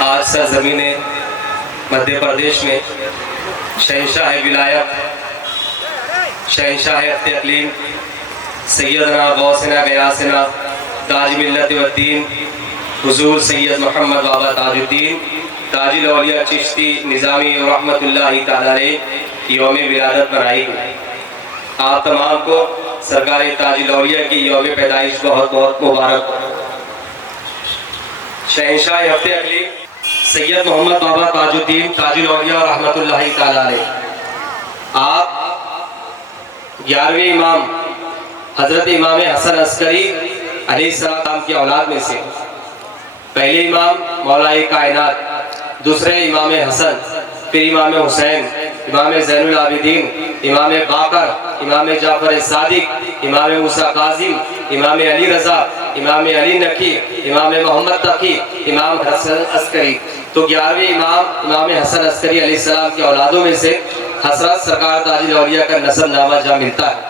آج سرزمین مدھیہ پردیش میں شہنشاہ ولایت، شہنشاہ اختر اقلیم سیدنا غوثنا غیاثنا تاج ملت والدین حضور سید محمد بابا تاج الدین تاج الاولیاء چشتی نظامی رحمت اللہ تعالی علیہ یوم ولادت منائی گئی۔ آپ تمام کو سرکار تاج الاولیاء کی یوم پیدائش بہت بہت مبارک۔ شہنشاہ اختر اقلیم سید محمد بابا تاج الدین تاج الاولیاء رحمت اللہ تعالی علیہ، آپ 11ویں امام حضرت امام حسن عسکری علیہ السلام کی اولاد میں سے پہلے امام مولائے کائنات، دوسرے امام حسن، پھر امام حسین، امام زین العابدین، امام باقر، امام جعفر صادق، امام موسیٰ کاظم، امام علی رضا، امام علی نقی، امام محمد تقی، امام حسن عسکری۔ تو 11ویں امام امام حسن عسکری علیہ السلام کی اولادوں میں سے حضرت سرکار تاج الاولیاء کا نسب نامہ جہاں ملتا ہے۔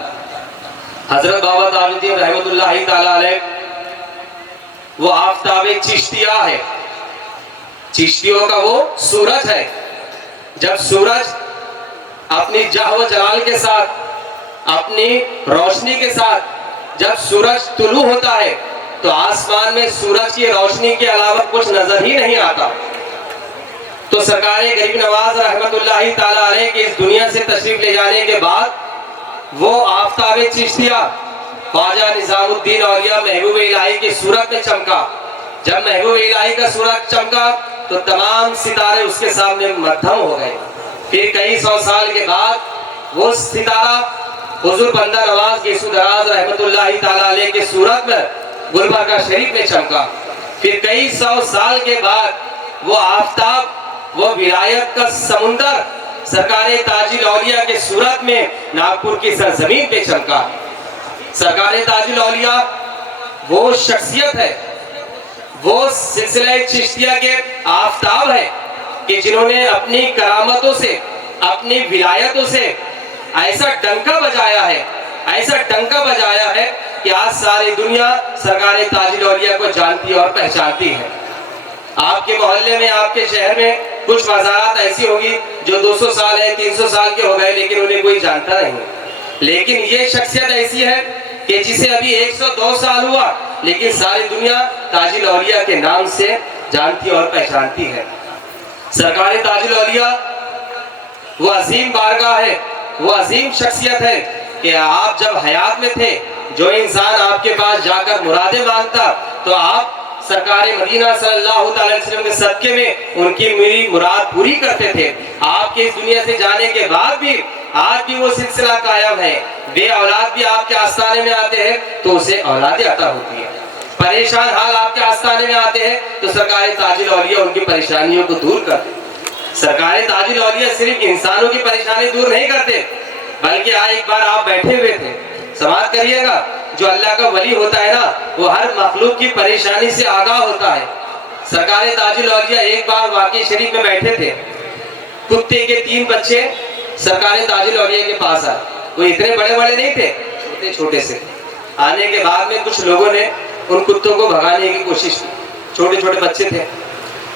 حضرت بابا تاج الدین رحمت اللہ تعالی علیہ وہ آفتاب چشتیہ ہے، چشتیوں کا وہ سورج ہے۔ جب سورج اپنی جاہ و جلال کے ساتھ، اپنی روشنی کے ساتھ جب سورج طلوع ہوتا ہے تو آسمان میں سورج کی روشنی کے علاوہ کچھ نظر ہی نہیں آتا۔ تو سرکار غریب نواز رحمت اللہ تعالی علیہ کی اس دنیا سے تشریف لے جانے کے بعد وہ آفتاب چشتیہ خواجہ نظام الدین اولیاء محبوب الہی کی صورت میں چمکا۔ جب محبوب الہی کا صورت چمکا تو تمام ستارے اس کے سامنے مدھم ہو گئے۔ پھر کئی سو سال کے بعد وہ ستارہ حضور بندہ نواز گیسو دراز رحمت اللہ تعالی علیہ کی صورت میں گلبرگہ شریف میں چمکا۔ پھر کئی سو سال کے بعد وہ آفتاب، وہ ولایت کا سمندر سرکار تاج الاولیاء کے صورت میں ناگپور کی سرزمین پہ چمکا۔ سرکار تاج الاولیاء وہ شخصیت ہے، وہ سلسلہ چشتیہ کے آفتاب ہے کہ جنہوں نے اپنی کرامتوں سے، اپنی ولایتوں سے ایسا ڈنکا بجایا ہے، ایسا ڈنکا بجایا ہے کہ آج ساری دنیا سرکار تاج الاولیاء کو جانتی اور پہچانتی ہے۔ آپ کے محلے میں، آپ کے شہر میں کچھ مزارات ایسی ہوگی جو 200 سال ہے، 300 سال کے ہو گئے لیکن انہیں کوئی جانتا نہیں۔ لیکن یہ شخصیت ایسی ہے کہ جسے ابھی 102 سال ہوا لیکن ساری دنیا تاج الاولیاء کے نام سے جانتی اور پہچانتی ہے۔ سرکار تاج الاولیاء وہ عظیم بارگاہ ہے، وہ عظیم شخصیت ہے کہ آپ جب حیات میں تھے، جو انسان آپ کے پاس جا کر مرادیں مانگتا تو آپ سرکار مدینہ صلی اللہ علیہ وسلم کے صدقے میں ان کی میری مراد پوری کرتے تھے۔ آپ کے اس دنیا سے جانے کے بعد بھی آج بھی وہ سلسلہ قائم ہے۔ بے اولاد بھی آپ کے آستانے میں آتے ہیں تو اسے اولاد عطا ہوتی ہے۔ پریشان حال آپ کے آستانے میں آتے ہیں تو سرکار تاج الاولیاء ان کی پریشانیوں کو دور کرتے ہیں۔ سرکار تاج الاولیاء صرف انسانوں کی پریشانی دور نہیں کرتے بلکہ ایک بار آپ بیٹھے ہوئے تھے، سماعت کریے گا، جو اللہ کا ولی ہوتا ہے نا وہ ہر مخلوق کی پریشانی سے آگاہ ہوتا ہے۔ سرکار تاج الاولیاء ایک بار واقعی شریف میں بیٹھے تھے، کتے کے 3 بچے سرکار تاج الاولیاء کے پاس آئے۔ وہ اتنے بڑے بڑے نہیں تھے، چھوٹے چھوٹے سے۔ آنے کے بعد میں کچھ لوگوں نے ان کتوں کو بھگانے کی کوشش کی، چھوٹے چھوٹے بچے تھے،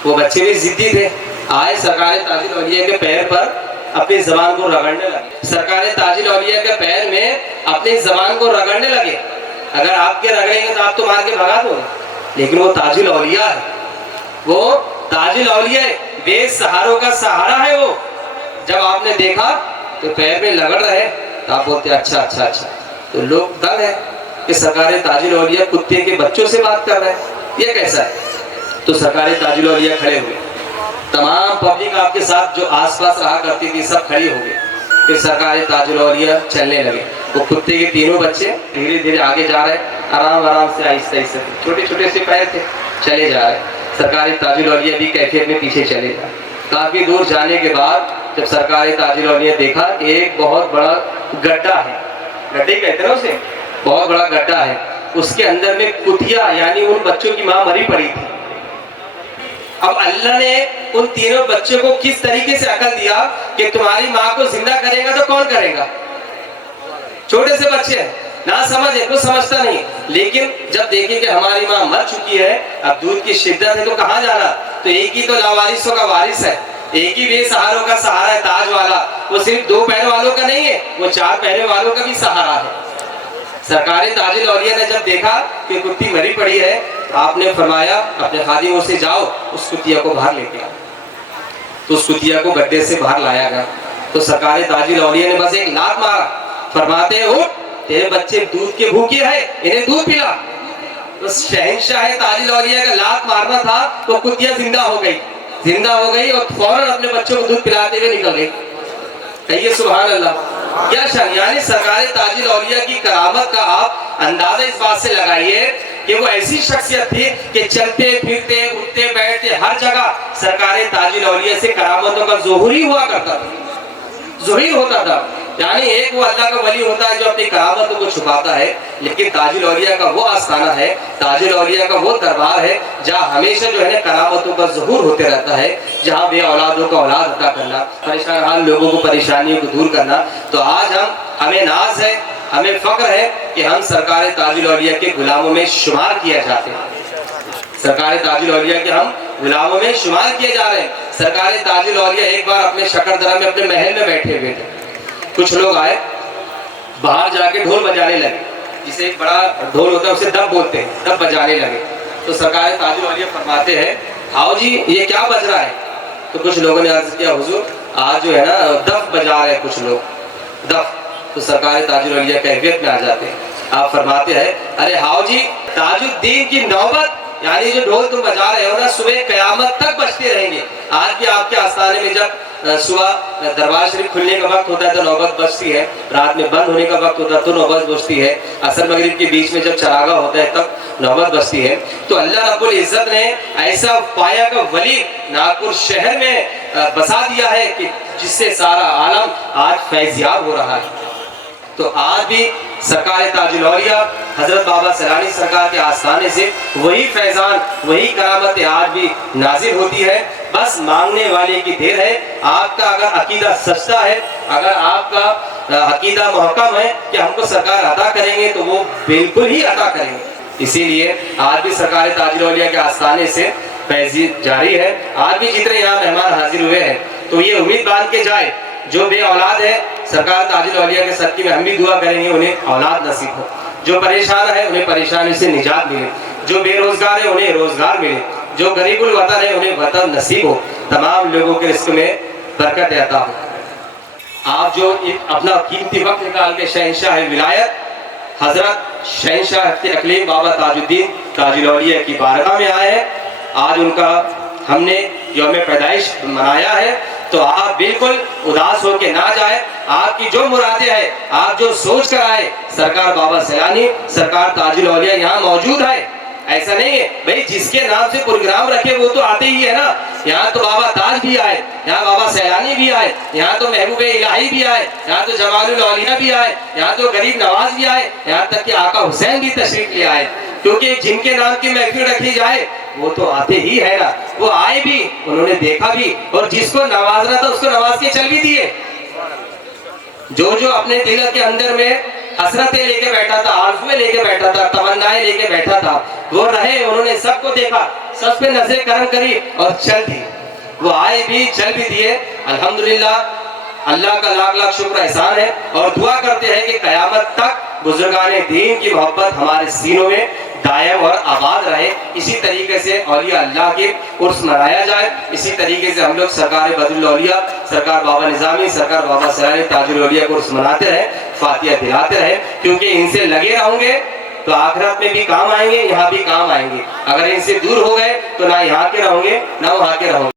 وہ بچے بھی ضدی تھے، آئے سرکار تاج الاولیاء کے پیر پر اپنی زبان کو رگڑنے لگے۔ سرکار تاج الاولیاء کے پیر میں اپنی زبان کو رگڑنے لگے۔ اگر آپ کے رگڑیں گے تو آپ تو مار کے بھگا دو، لیکن وہ تاج الاولیاء ہے، وہ تاج الاولیاء ہے، بے سہاروں کا سہارا ہے۔ وہ جب آپ نے دیکھا تو پیر میں لگڑ رہے تو آپ بولتے اچھا اچھا اچھا۔ تو لوگ دنگ ہے کہ سرکار تاج الاولیاء کتے کے بچوں سے بات کر رہے ہیں، یہ کیسا ہے؟ تو سرکار تاج الاولیاء کھڑے ہوئے، تمام پبلک آپ کے ساتھ جو آس پاس رہا کرتی تھی سب کھڑی ہو گئی۔ پھر سرکار تاج الاولیاء چلنے لگے۔ وہ کتے کے تینوں بچے دھیرے دھیرے آگے جا رہے، آرام آرام سے، آہستہ آہستہ، چھوٹے چھوٹے سے پیر تھے، چلے جا رہے۔ سرکار تاج الاولیاء بھی کیفیت میں پیچھے چلے جا۔ کافی دور جانے کے بعد جب سرکار تاج الاولیاء دیکھا کہ ایک بہت بڑا گڈھا ہے، گڈھے کہتے ہیں نا اسے، بہت بڑا گڈھا ہے، اس کے اندر میں کتیا یعنی ان بچوں کی ماں مری پڑی تھی۔ اب اللہ نے ان تینوں بچوں کو کس طریقے سے عقل دیا کہ تمہاری ماں کو زندہ کرے گا تو کون کرے گا؟ چھوٹے سے بچے ہیں، نہ سمجھ ہے، کچھ سمجھتا نہیں، لیکن جب دیکھیں کہ ہماری ماں مر چکی ہے، اب دودھ کی شدت ہے تو کہاں جانا، تو ایک ہی تو لاوارثوں کا وارث ہے، ایک ہی بے سہاروں کا سہارا ہے تاج والا، وہ صرف 2 پیر والوں کا نہیں ہے، وہ 4 پیر والوں کا بھی سہارا ہے۔ سرکار تاج الاولیاء نے جب دیکھا کہ کتی مری پڑی ہے، آپ نے فرمایا اپنے خادموں سے جاؤ اس کتیا کو باہر لے کے آؤ۔ تو اس کتیا کو گڈھے سے باہر لایا گیا، تو سرکار تاج الاولیاء نے بس ایک لات مارا، فرماتے ہیں اٹھ تیرے بچے دودھ کے بھوکے ہیں، انہیں دودھ پلا۔ تو شہنشاہ تاج الاولیاء کا لات مارنا تھا تو کتیا زندہ ہو گئی اور فوراً اپنے بچوں کو دودھ پلاتے ہوئے نکل گئی۔ کہیے سبحان اللہ، کیا شان! یعنی سرکار تاج الاولیاء کی کرامت کا آپ اندازہ اس بات سے لگائیے کہ وہ ایسی شخصیت تھی کہ چلتے پھرتے اٹھتے بیٹھتے ہر جگہ سرکار تاج الاولیاء سے کرامتوں کا ظہور ہی ہوا کرتا تھا، ظہور ہوتا تھا۔ یعنی ایک وہ اللہ کا ولی ہوتا ہے جو اپنی کرامتوں کو چھپاتا ہے، لیکن تاج الاولیاء کا وہ آستانہ ہے، تاج الاولیاء کا وہ دربار ہے جہاں ہمیشہ جو ہے کرامتوں کا ظہور ہوتے رہتا ہے، جہاں بے اولادوں کا اولاد عطا کرنا، پریشان حال لوگوں کو پریشانیوں کو دور کرنا۔ تو آج ہمیں ناز ہے، ہمیں فخر ہے کہ ہم سرکار تاج الاولیاء کے غلاموں میں شمار کیا جاتے ہیں، سرکار تاج الاولیاء کے ہم غلاموں میں شمار کیے جا رہے ہیں۔ سرکار تاج الاولیاء ایک بار اپنے شکردرہ میں اپنے محل میں بیٹھے ہوئے تھے، کچھ لوگ آئے، باہر جا کے ڈھول بجانے لگے، جسے ایک بڑا ڈھول ہوتا ہے اسے دف بولتے ہیں، دف بجانے لگے۔ تو سرکار تاج الاولیاء فرماتے ہیں آؤ جی یہ کیا بج رہا ہے؟ تو کچھ لوگوں نے عرض کیا حضور آج جو ہے نا دف بجا رہے ہیں کچھ لوگ، دف۔ تو سرکار تاج الاولیاء کیفیت میں آ جاتے ہیں، آپ فرماتے ہیں ارے ہاؤ جی تاج الدین کی نوبت، یعنی جو ڈھول تم بجا رہے ہو نا صبح قیامت تک بجتے رہیں گے۔ آج بھی آپ کے آستانے میں جب صبح دربار شریف کھلنے کا وقت ہوتا ہے تو نوبت بجتی ہے، رات میں بند ہونے کا وقت ہوتا ہے تو نوبت بجتی ہے، عصر مغرب کے بیچ میں جب چراغاہ ہوتا ہے تب نوبت بجتی ہے۔ تو اللہ رب العزت نے ایسا پایا کا ولی ناگپور شہر میں بسا دیا ہے کہ جس سے سارا عالم آج فیضیاب ہو رہا ہے۔ تو آج بھی سرکار تاج الاولیاء حضرت بابا سیلانی سرکار کے آستانے سے وہی فیضان، وہی کرامت آج بھی نازل ہوتی ہے، بس مانگنے والے کی دیر ہے۔ آپ کا اگر عقیدہ سچا ہے، اگر آپ کا عقیدہ محکم ہے کہ ہم کو سرکار عطا کریں گے تو وہ بالکل ہی عطا کریں گے۔ اسی لیے آج بھی سرکار تاج الاولیاء کے آستانے سے فیضی جاری ہے۔ آج بھی جتنے یہاں مہمان حاضر ہوئے ہیں تو یہ امید باندھ کے جائے جو بے اولاد ہے سرکار تاج الاولیاء کے صدقے میں ہم بھی دعا کریں گے انہیں اولاد نصیب ہو، جو پریشان ہے انہیں پریشانی سے نجات ملے، جو بے روزگار ہے انہیں روزگار ملے، جو غریب الوطن ہے انہیں وطن نصیب ہو، تمام لوگوں کے رزق میں برکت عطا ہو۔ آپ جو اپنا قیمتی وقت نکال کے شہنشاہ ولایت حضرت شہنشاہ اقلیم بابا تاج الدین تاج الاولیاء کی بارگاہ میں آئے ہیں، آج ان کا ہم نے یوم پیدائش منایا ہے، تو آپ بالکل اداس ہو کے نہ جائے۔ آپ کی جو مرادیں ہیں، آپ جو سوچ کر آئے، سرکار بابا سیلانی سرکار تاج الاولیاء یہاں موجود ہے۔ ایسا نہیں ہے بھئی جس کے نام سے پروگرام رکھے وہ تو آتے ہی ہے نا، یہاں تو بابا تاج بھی آئے، یہاں بابا سیلانی بھی آئے، یہاں تو محبوب الہی بھی آئے، یہاں تو جمال الاولیاء بھی آئے، یہاں تو غریب نواز بھی آئے، یہاں تک کہ آقا حسین بھی تشریف لے آئے، کیونکہ جن کے نام کی محفل رکھی جائے وہ تو آتے ہی ہے نا۔ وہ آئے بھی، انہوں نے دیکھا بھی، اور جس کو نوازنا تھا اس کو نواز کے چل بھی دیے۔ جو اپنے دل کے اندر میں حسرتیں لے کے بیٹھا تھا، آرزویں لے کے بیٹھا تھا، تمنائیں لے کے بیٹھا تھا، وہ رہے، انہوں نے سب کو دیکھا، سب پہ نظر کرم کری اور چل دی۔ وہ آئے بھی چل بھی دیے۔ الحمدللہ اللہ کا لاکھ لاکھ شکر احسان ہے، اور دعا کرتے ہیں کہ قیامت تک بزرگان دین کی محبت ہمارے سینوں میں دائم اور آباد رہے۔ اسی طریقے سے اولیاء اللہ کے عرس منایا جائے، اسی طریقے سے ہم لوگ سرکار بدر الاولیاء سرکار بابا نظامی سرکار بابا سیلانی تاج الاولیاء کو عرس مناتے رہیں، فاتحہ دلاتے رہیں، کیونکہ ان سے لگے رہوں گے تو آخرت میں بھی کام آئیں گے، یہاں بھی کام آئیں گے۔ اگر ان سے دور ہو گئے تو نہ یہاں کے رہوں گے نہ وہاں کے رہوں گے۔